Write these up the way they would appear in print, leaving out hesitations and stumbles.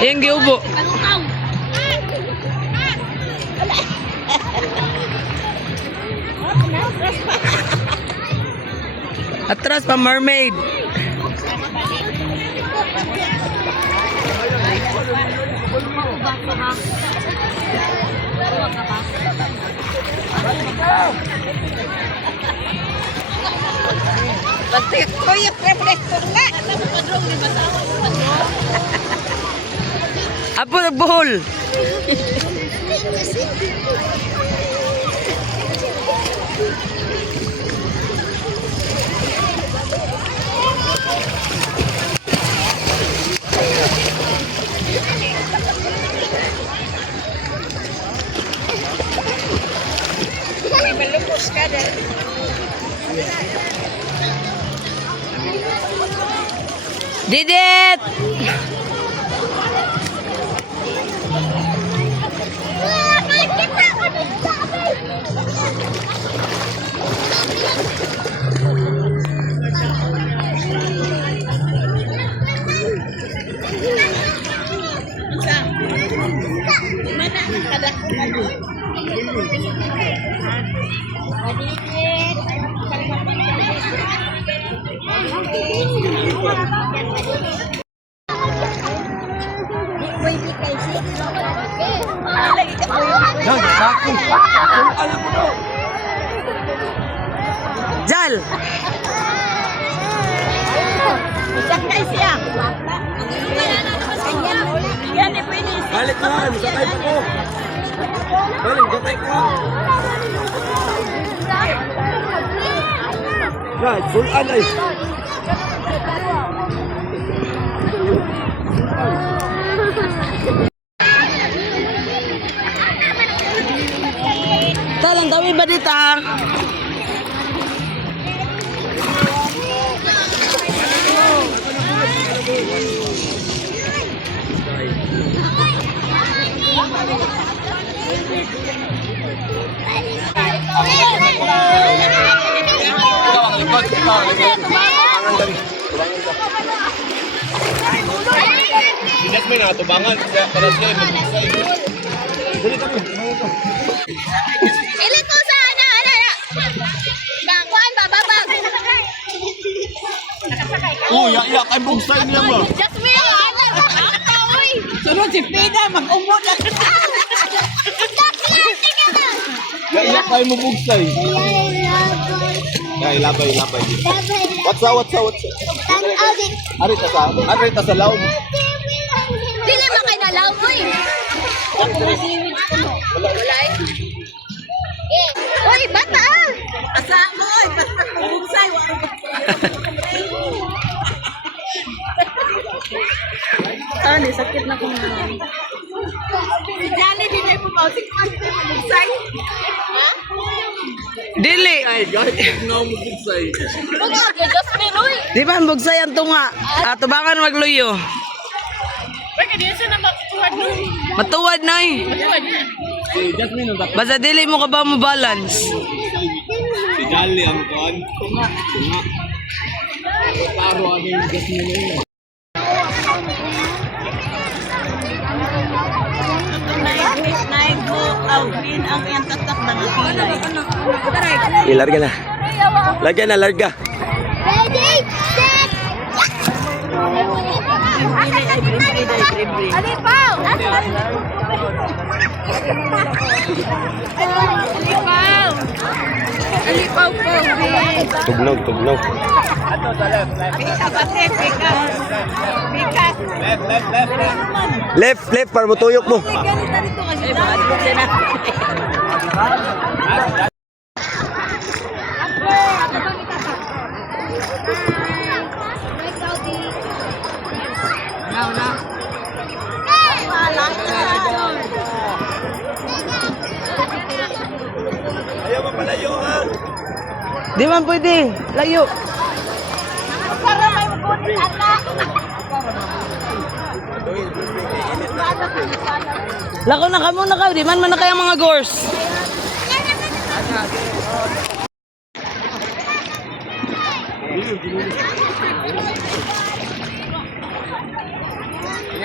Ayan, giubo. Atras pa, mermaid. Pagtik ko yung reflector nga. Apo, nagbuhol. Malupos ka na. Didit! Jal! Sakay siya. Yan eh, pwede. Balik na, sakay pa ko. Balik, sakay ko. Guys, sulan ay. Talang dami ba dita? Binas mo na, tubangan. Para siya mag-isay. Dali kami. Ilit ko sa ano. Bangkuan, bababag. Oh, yak ay bugsay niya ba? Just me, uy. Sunod si Pina, mag-umod na. Yak ay mo bugsay. Kaya labay. What's up? Arita sa laom. Dili man kay nalaw, uy. Wala eh. Uy, bata. Asa mo, basta magbungsay. Ani, sakit na kung si Johnny, di na pumautik pa siya magbungsay. Ha? Dili! Ay, guys, no mo bugsay. Mga just me, uy. Di ba ang bugsay ang tunga? Tubangan magluyo. Uy, kaya siya na matutuwad nun. Matuwad na eh. Si Jasmine ang dapat. Basta dili mo ka ba mo balance? Si Jolly ang kuhan. Tunga. Paro ang yung Jasmine na yun. Naigo, awin ang iyang tatak na natilay. Ilarga na. Larga. Ready, set. Alipaw! Alipaw po, Tugnog. Left, para matuyok mo. Ayaw mo palayo ha. Di man pwede. Layo. para may mabunin anak. Lako na ka muna ka. Di man na kaya mga gors.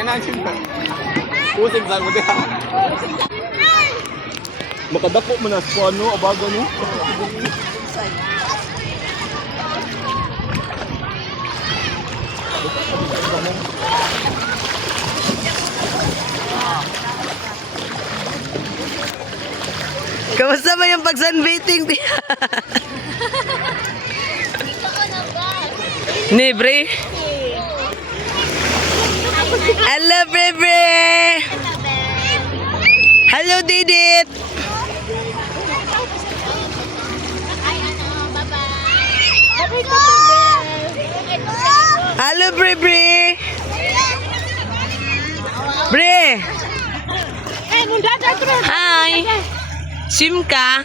na simpa. Pusing sa mo diha. Makadako man na sa ano, abaga no. Kamusta ba yung pag-sunbathing? Ni, bre. Hello, bre. Hello, Didit. Hello, bre. Bre. Hi. Sim ka?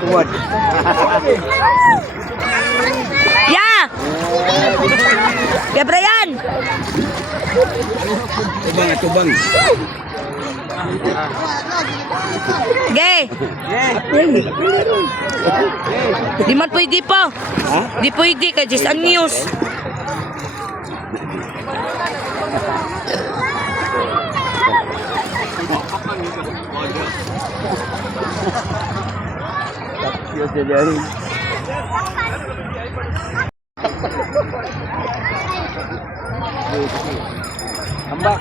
Tuwad. Ya! Ya, Brian! Tubang. Gay! Di man pwede pa. Di pwede ka, just unnews. Ambak.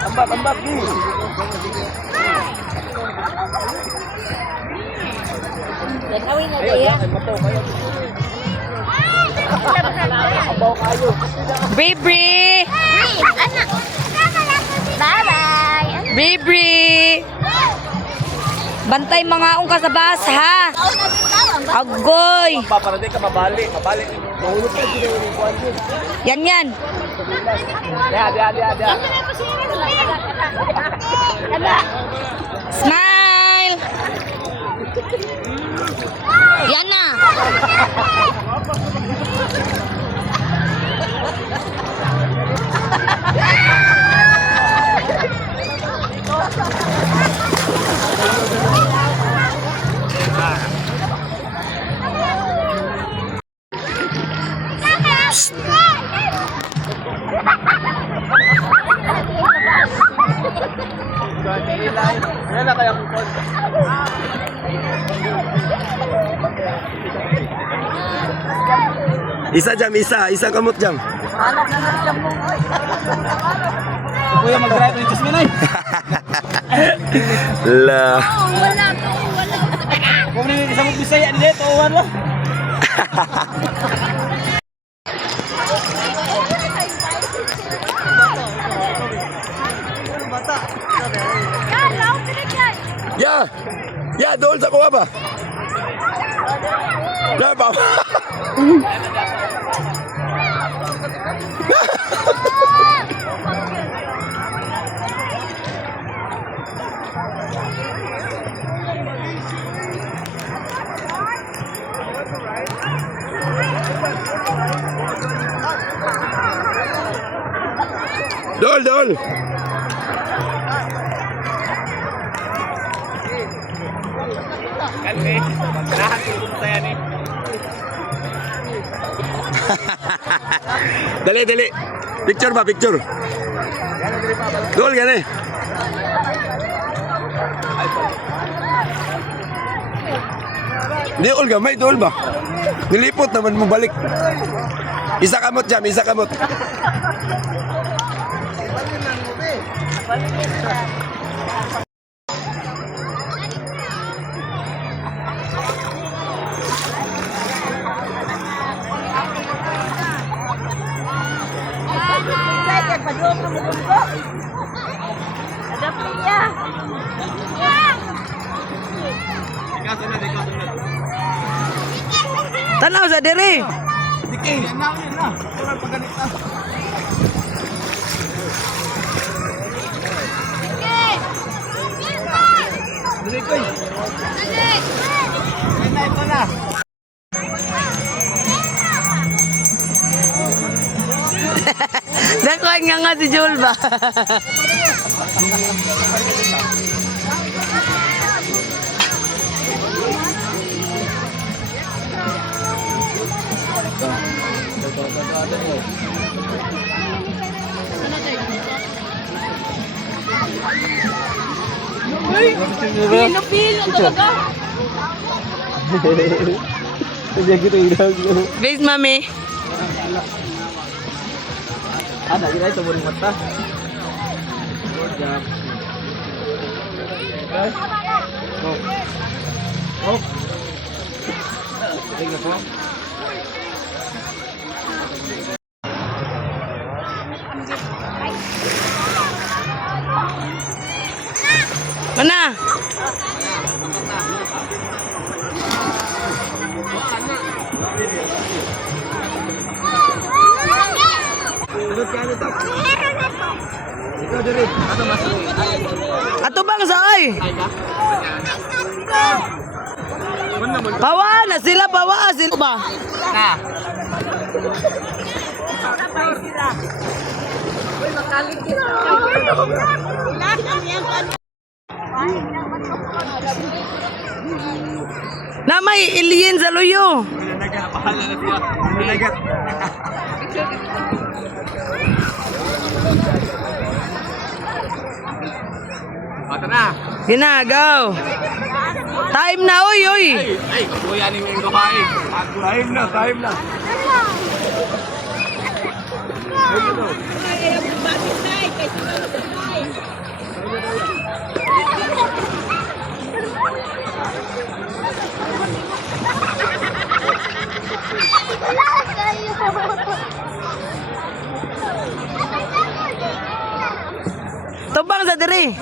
Bri! Bye-bye. Bri! Bantay mga ong ka sa bus, ha? Agoy! Para di ka mabalik. Mahulog ka dito yung kuwan dun. Yan. Dia. Smile! Yan na! Ano na kaya kung kuwan? Isa jam, isa kamot jam. Kuya mag-drive ng Jasmine ay. La. Kung may isang Bisaya dito, wala. Ya, doon sa kuha ba? Ya, ba? Dol. Kalme. Lahat yung saya ni. Dali. Picture ba, picture? Dol, gani. Di, Olga, may dol ba? Nilipot naman mo balik. Isa kamot jam, isa kamot. Tanaw sa diri. Dako ang nga si Joel ba? Pinapil ang talaga. Base, mami. Ada kita itu boleh mata. Oh. Tinggal po. Mana? Ikaw diri, ano masuk? Ato bang saay? Bawa na sila ba? Nah. Na may alien sa luyo. Mata na. Ginagaw. Time na, oy. Ay, kuya ni Ming babae. Time na. Tubang sa diri.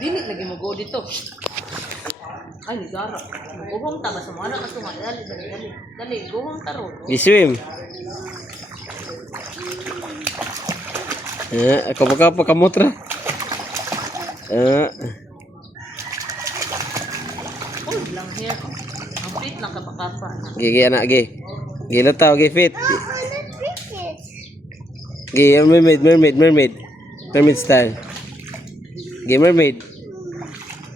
Dili lagi mo go dito. Ay, ni Zara. Guhong ta ba sa mga anak at dali. Dali, guhong ta ro. Swim. Ako baka pakamotra. Oh, lang here. Ang fit lang kapakapa. Gigi anak gi. Gino tao gi fit. Gi mermaid style. Gi mermaid.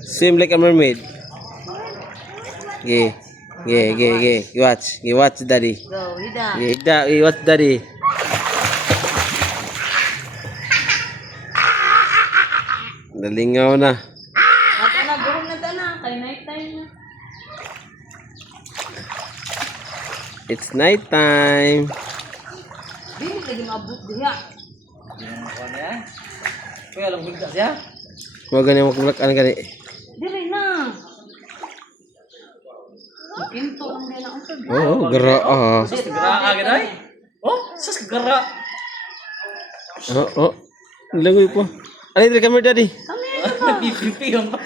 Swim like a mermaid. Gi. Watch daddy. Go, hida. Watch daddy. Nalingaw na. Nata na, guhong na ta na. Kay night time na. It's night time. Dili lagi maabot diha. Kuya lang bigtas ya. Mo gani mo kulak an gani. Dili na. Pinto lang din ang usad. Oh, gara ah. Gerak gani. Oh, sus gerak. Oh. Langoy po. Ano diri camera daddy? Pipi yung pa.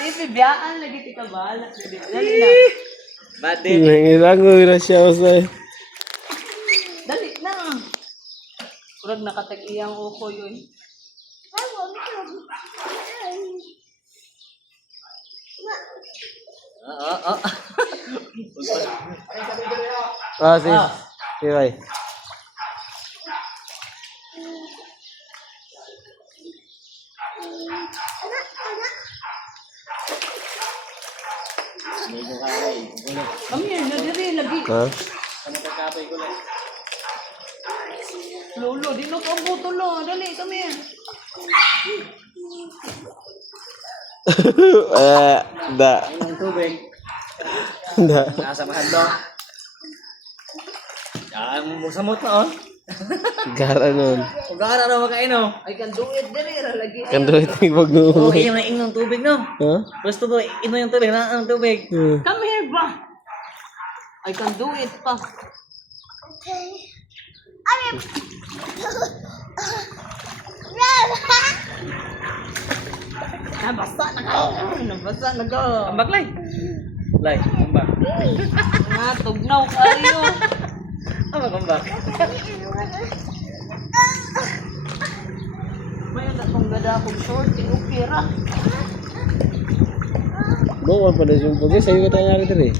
Dili biyaan lagi ti ka bala. Dali na. Badin. Nangilangoy na siya usay. Dali na. Kurag nakatag-iyang uko yun. Sis. Sibay. Kami yan, dali lagi. Ha? Lolo, di na ko ang buto lo. Dali, kami yan. Da. Ang tubig. Da. Nasa mahadlo. Yan mo samot na oh. Gara nun. Ug ara ra makaino. I can do it, dali ra lagi. Kando iting wag Oh, no. iyo na ingong tubig no. Ha? Gusto to ino yung tubig na ang tubig. Come here ba? I can do it pa. Nabasa na ka. Nabasa na ka. Ambak lay. Lay, ambak. Nga, tugnaw kayo. Ano kambak? May natong gada akong short, okay ra. Bawal pa na yung pagay. Sa'yo ka tayo nari diri.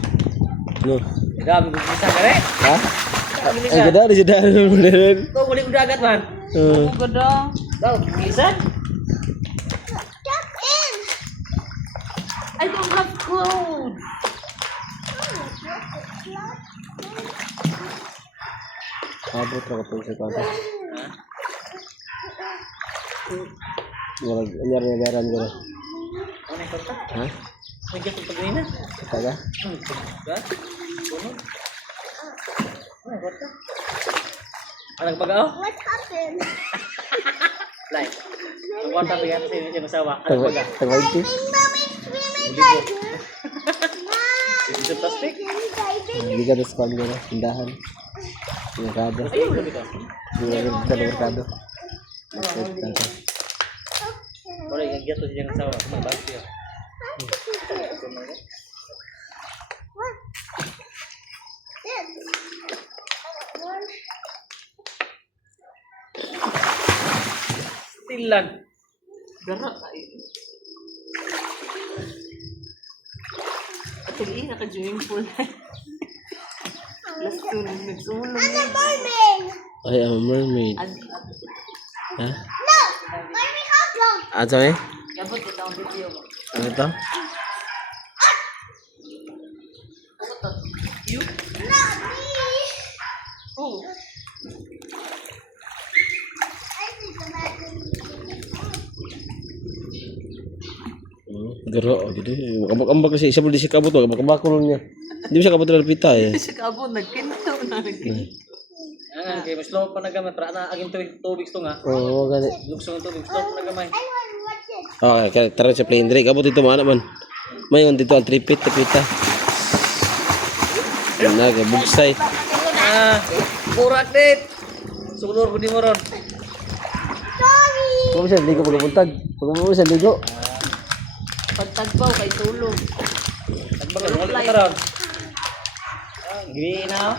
No. Dami ko bisa ka rin. Ha? Ang ganda rin si Dara mo rin. Ito, muli ko dagat man. Ako gada. Daw, bisan. I don't have clothes. Abot na ka po sa kanta. Anyar na bayaran ko na. Ano yung kanta? Ha? May gato pag na. Taga? Ha? Sunod. Ano yung kanta? Anong pag-aw? What happened? Like. Ang kanta bigyan sa inyo siya masawa. Anong pag-aw? Taga ito. Mommy's swimming diving. Is it plastic? Hindi ka sa kanya na. Tindahan. Merkado. Ayun, labi ka. Hindi ka sa merkado. Wala, yung gato siya ng masawa. Kumabas siya. Stilan. Dara kayo. At hindi naka-join pool. Last two, nagsulong. Mermaid. I am a mermaid. Ha? No. Mermaid hot dog. Ah, sorry? Yabot ito ang video mo. Ano ito? Ano to? You? Not me. Oh. I think the magic. Garo, gitu. Makambak kasi isa boleh sikabot, makambak niya. Hindi mo siya kabot na pita eh. Siya kabot, nagkintaw na nagkintaw. Ayan, kaya mas slow pa na gamay. Para na aging tubig ito nga. Oo, gani. Luksong tubig, slow pa na gamay. I want to watch it. Okay, kaya tara sa plane dre. Kabot ito mana man. Mayon dito ang tripit tapita. Nagabugsay. Ah, kurak dit. Sulur ko di mo ron. Sorry. Kung mo siya ligo pagkabuntag. Kung mo siya ligo. Pagtagpaw kay tulog. Nagbagal, wala ka ron. Gini na.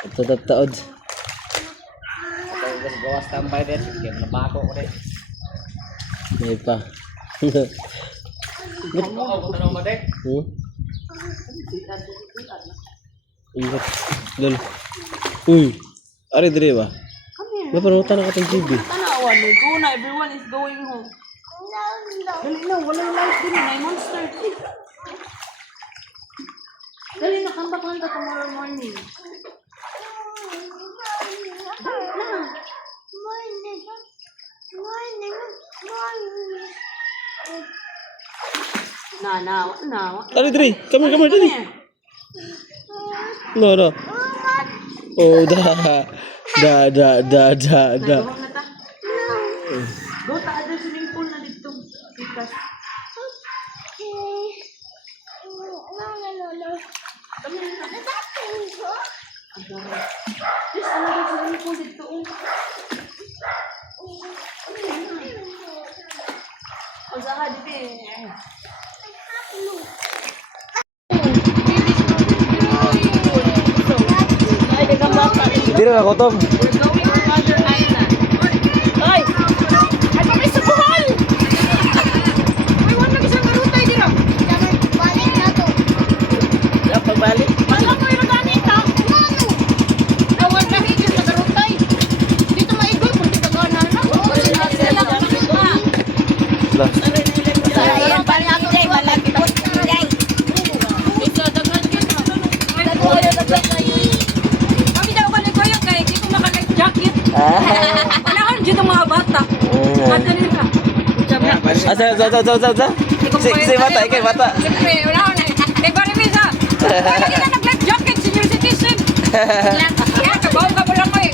Ito taod. Ito, gawas tambay din. Kaya nabako ko din. May pa. Oo, kung tanong mo din. Ingat. Dal. Uy. Ari dre ba? May panutan na katong TV. Tanawan, may go na, everyone is going home. No, no. Dali na, walang light din, may monster. Dali na, come back lang ka tomorrow morning. Na. Ari dre. Come here dali. No, no. Oh, da. Nagawang na ta. Go, taada swimming pool na dito. Because, just another swimming pool dito. O, saka dito eh. Ay, dagang bata. Hindi na nakotom. We're going to other island. Ay! Ay, pa may subuhan! Ay, wala isang garutay dito. Balik na to. Pagbalik. Wala ko yung ganit ha. Tawag na higit sa garutay. Dito maigol kung dito gana na. Wala na sila ganit pa. Ayan, balik ako dyan. Malaki po. Ito, dagan yun. Kami daw balik ko yun kaya hindi ko makalife jacket. Wala ka dito mga bata. Madali ka. Asa. Si bata, ikay bata. Siyempre, wala ko na. May barimisa. Wala kita nag-life jacket, senior citizen. Kaya, kabaw ka mo lang ko eh.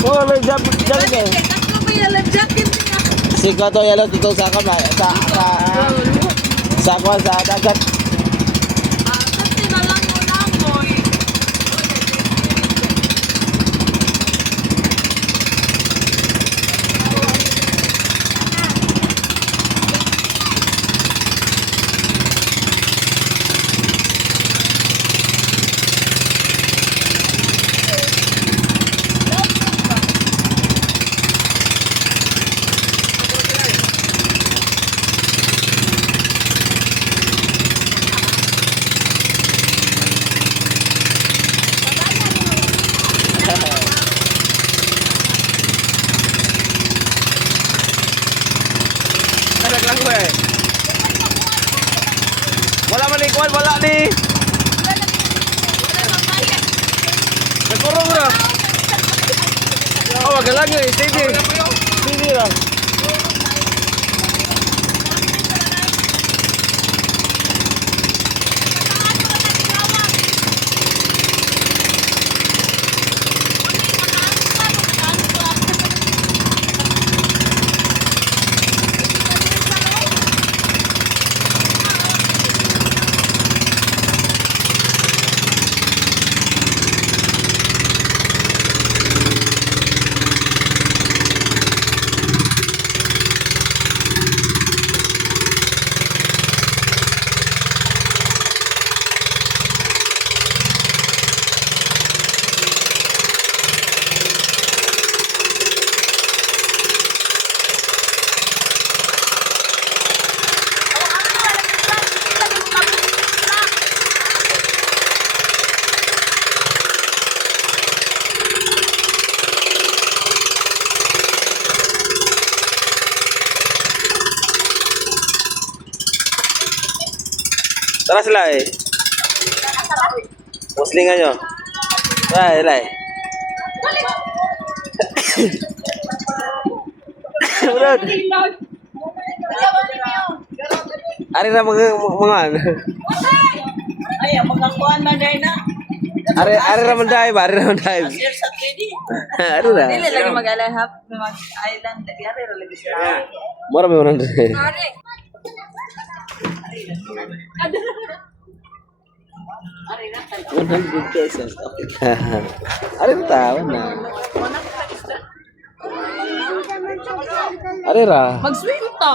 Oh, may jump eh. Tatlo ko yung life jacket niya. Si Kato yalo dito sa kamay. Sa dagat. Kasi na lang mo lang mo eh. kuan wala ni. Nagkurong na. Oh, wag lang yun. Steady. Steady lang. Tara sila eh. Muslingan nyo. Lai. Bro. Ari na mga Ay, magkakuan na dahil na. Ari na manday ba? Ari na manday. Sir sa 3D. Ari na. Dili lagi mag-alahap. Mag-island. Ari na lagi sila. Mura may unang dre. Ari na. 100 pesos. Okay. Ari na tao na. Ari ra. Mag-swim to.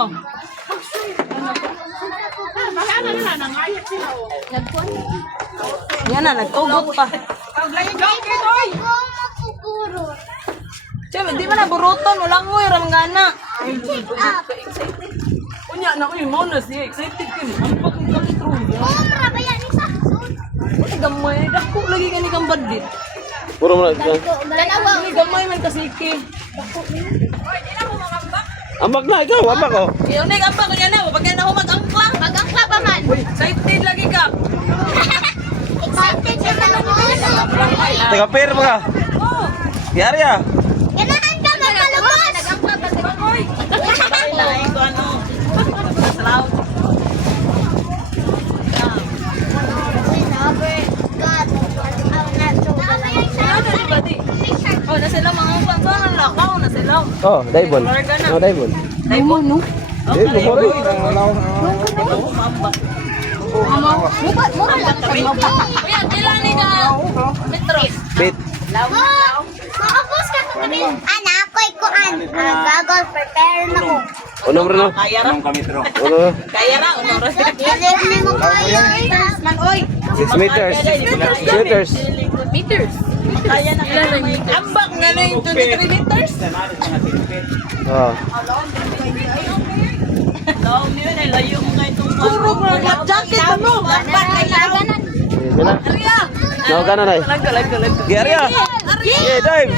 Yan na, nagtugot pa. Siyempre, di man na buruton. Walang ngoy, ramgana. Unya na ko yung muna siya. Excited ka niya. Ang pag-control niya. Ay, gamay. Dako lagi ka ni kang bandit. Puro mo na dyan. Ay, gamay man kasi ki. Ambak na ikaw, ambak ko. Yung nag-amba ko yan na. Pag yan ako mag-angkla. Mag-angkla pa man. Excited lagi ka. Excited siya man ako. Teka, pair mo ka. Oh. Yari ah. Ganahan ka magpalabas. Nag-angkla pa si Bagoy. Lain ko ano. Salaw. Oh, nasa lang mga pansonan lakaw na sila. Oh, daibon. Oh, daibon. Daimon no. Daibon mo rin. Mura lang sa mga. Kuya, kailan ni ka? Metros. Bit. Maubos ka kung gabi. Anak, ako'y kuan. Gagol, prepare na ko. Uno mo rin no? Kaya ra. Uno. Kaya ra uno ra. Dili mo kayo. Man oy. 6 meters. Meters. Meters. Kaya na kaya. Ambak na na yung 23 meters. Oh. Long niyo na layo mo ngay itong puro ko na jacket ano. Ambak kay ganan. Gana. Ariya. No, gana na eh. Lag. Gari ah. Yeah, dive.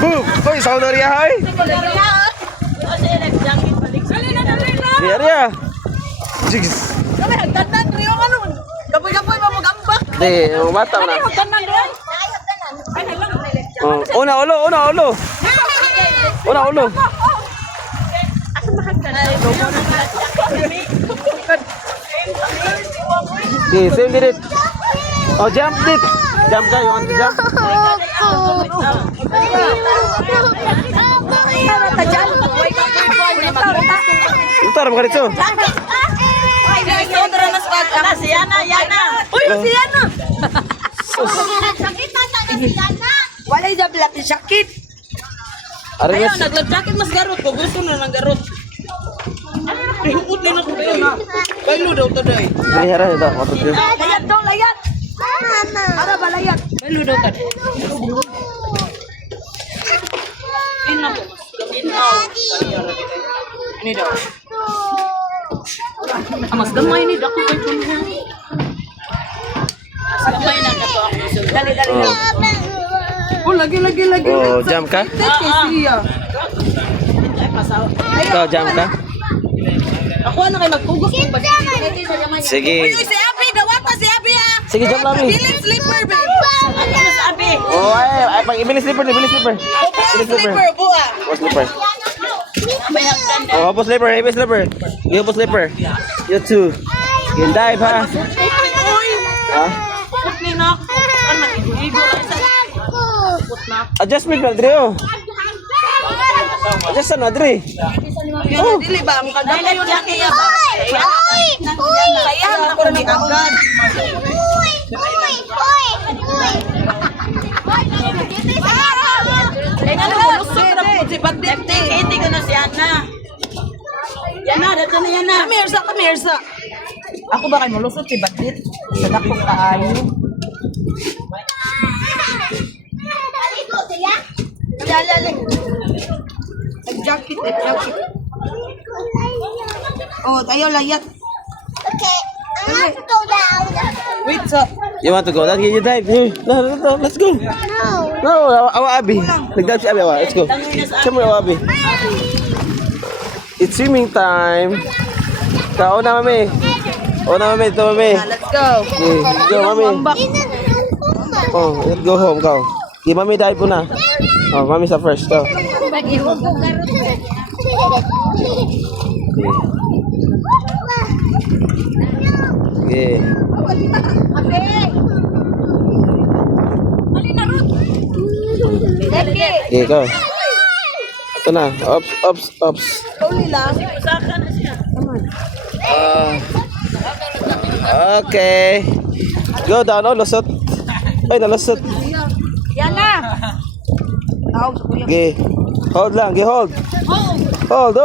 Boom. Hoy, sauna rin ah, hoy. Ariya. Kasi nag-jacket balik. Dali na. Gari ah. Jigs. Kami nagtandan riyo ano. Gapoy-gapoy ba mag-ambak? Di, yung mata mo na. Magtandan riyo. Ay, nalang. Oh, una ulo. Una ulo. Okay, same did it. Oh, jump it. Jump ka, you want to jump? Bentar, bukan itu. Si Yana. Uy, si Yana. Sakit na si Yana. Wala yung jablak yung sakit. Ari Ayaw, guys. naglag-jacket mas garot ko. Gusto na ng garot. Ihukot din ako kayo na. Kailo daw to day. Pelihara itu, otot dia. Layat daw, layat. Ara ba layat? Kailo daw ka. Ina po, mas gaminaw. Ini daw. Mas gamay ni dako kay kuno. Mas gamay na kato ako. Dali. Oh, Oh, lagi. oh, jump ka? Ay, pasaw. Ikaw, jump ka? Ako na kayo magpugos kung ba? Sige. Si Abi, dawata si Abi ah. Sige, jump mami. Bilis slipper, babe. Sabi. Oh, ay, pag ibili slipper, ibili slipper. Ibili slipper. Slipper, buha. Oh, slipper. Oh, hopos slipper, heavy slipper. You hopos slipper. You too. You dive, ha? Ha? Adjustment na, Dre, oh. Adjust na, Dre. Yan, dili ba? Ang kadala yun na kaya ba? Kaya na ko ni agad. Ay, ano mo, lusot na po si Bagdete. Hindi ko na si Ana. Yan na, dito na yan na. Come here, sa. Ako ba kayo malusot si Bagdete? Sa dakong kaayo. Jacket. Oh, tayo layat. Okay, I want to go down. Wait, sa. You want to go? Let's get you dive. Here. No, let's go. No. No, awa Abi. Nag-dive si Abi, awa. Let's go. Come here, awa Abi. It's swimming time. Kao na, mami. O na, mami. Ito, mami. Let's go. Okay, go, mami. Oh, let's go home, kao. Okay, mami, dive po na. Oh, mami sa first. Go. Okay. Okay, go. Ito na. Ops. Okay. Go down, oh, lusot. Ay, nalusot. Yan na. Okay. Hold lang, okay, hold. Hold.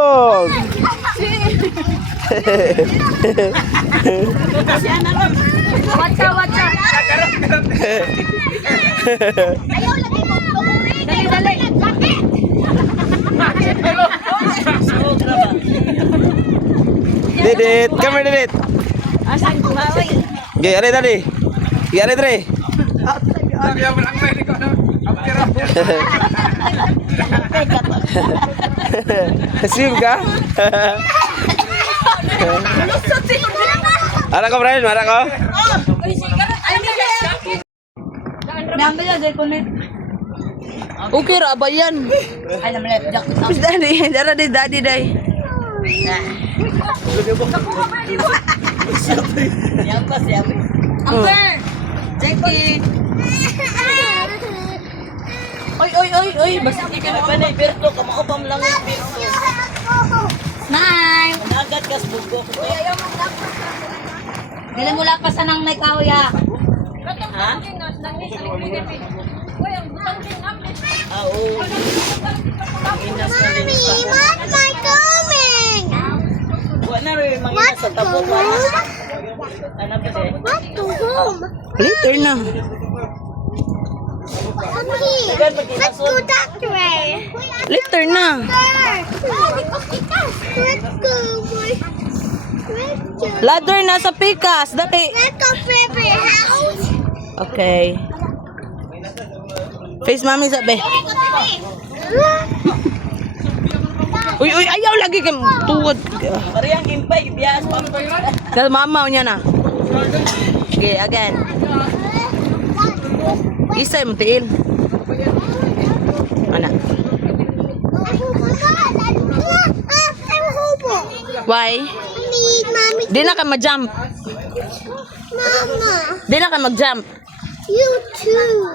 Watcha. Ayaw lagi mo. Dali. Didit, come here, Didit. Okay, are Dali. Okay, are Dre. Swim ka? Ara ko, Brian, ara ko. Nambil aja kulit. Okay ra ba yan? Ay naman jacket. Daddy, daddy day. Siapa? Amber. Jackie. Oy, basta Hindi ka pa na iberto ka maupam lang yung pirto. Nine. Agad kas bugok. Dili mo lapasan ng may kahoy ha. Ha? Oo. Inas na din Mommy, pa. what's my coming? Wala na rin mga sa tabot. Ano ba siya? What to home? Later na. Mommy, let's go that way. Later na. Let's go, boy. Let's go. Ladder na sa pikas. Dati. Let's go favorite house. Okay. Face mami sabi. Uy, ayaw lagi kay tuwod. Parehang impay, bias pa. Kaya mamaw niya na. Okay, again. Isa yung tiil. Anak. Why? Mommy, Di na ka ma-jump. Mama, Di na ka mag-jump. you too.